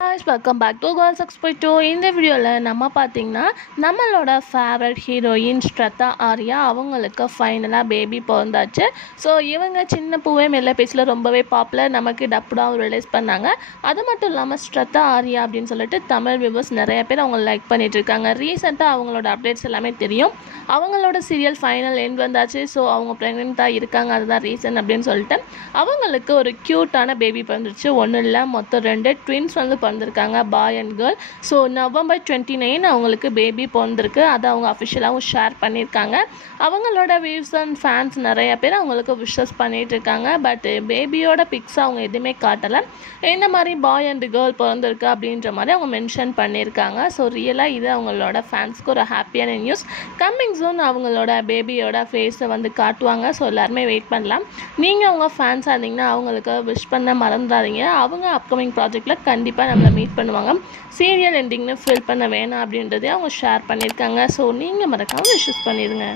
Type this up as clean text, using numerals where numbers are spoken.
guys, welcome back to Girls Expert 2. இந்த வீடியோவில் நம்ம பார்த்தீங்கன்னா நம்மளோட ஃபேவரட் ஹீரோயின் ஸ்ரத்தா ஆர்யா அவங்களுக்கு ஃபைனலாக பேபி பிறந்தாச்சு. ஸோ இவங்க சின்ன பூவே மெல்ல பேசில் ரொம்பவே பாப்புலர், நமக்கு டப்புடாகவும் ரிலீஸ் பண்ணாங்க. அது மட்டும் இல்லாமல் ஸ்ரத்தா ஆர்யா அப்படின்னு சொல்லிட்டு தமிழ் வியூவர்ஸ் நிறைய பேர் அவங்க லைக் பண்ணிட்டு இருக்காங்க. ரீசெண்டாக அவங்களோட அப்டேட்ஸ் எல்லாமே தெரியும். அவங்களோட சீரியல் ஃபைனல் எண்ட் வந்தாச்சு. ஸோ அவங்க ப்ரெக்னெண்ட்டாக இருக்காங்க, அதுதான் ரீசன் அப்படின்னு சொல்லிட்டு அவங்களுக்கு ஒரு க்யூட்டான பேபி பிறந்துருச்சு. ஒன்றும் இல்லை, மொத்தம் 2 ட்வின்ஸ் வந்து பிறந்திருக்காங்க, பாய் அண்ட் கேர்ள். ஸோ நவம்பர் 29 அவங்களுக்கு பேபி பிறந்திருக்கு. அதை அவங்க அஃபிஷியலாகவும் ஷேர் பண்ணியிருக்காங்க. அவங்களோட வியூஸ் அண்ட் ஃபேன்ஸ் நிறைய பேர் அவங்களுக்கு விஷஸ் பண்ணிட்டு இருக்காங்க. பட் பேபியோட பிக்ஸ் அவங்க எதுவுமே காட்டலை. இந்த மாதிரி பாய் அண்ட் கேர்ள் பிறந்திருக்கு அப்படின்ற மாதிரி அவங்க மென்ஷன் பண்ணியிருக்காங்க. ஸோ ரியலாக இது அவங்களோட ஃபேன்ஸ்க்கு ஒரு ஹாப்பியான நியூஸ். கம்மிங் சூன் அவங்களோட பேபியோட ஃபேஸை வந்து காட்டுவாங்க. ஸோ எல்லாருமே வெயிட் பண்ணலாம். நீங்கள் உங்கள் ஃபேன்ஸாக இருந்தீங்கன்னா அவங்களுக்கு விஷ் பண்ண மறந்துடாதீங்க. அவங்க அப்கமிங் ப்ராஜெக்டில் கண்டிப்பாக நம்மளை மீட் பண்ணுவாங்க. சீரியல் எண்டிங்னு ஃபீல் பண்ண வேணாம் அப்படின்றதே அவங்க ஷேர் பண்ணியிருக்காங்க. ஸோ நீங்கள் மறக்காமல் விஷஸ் பண்ணிடுங்க.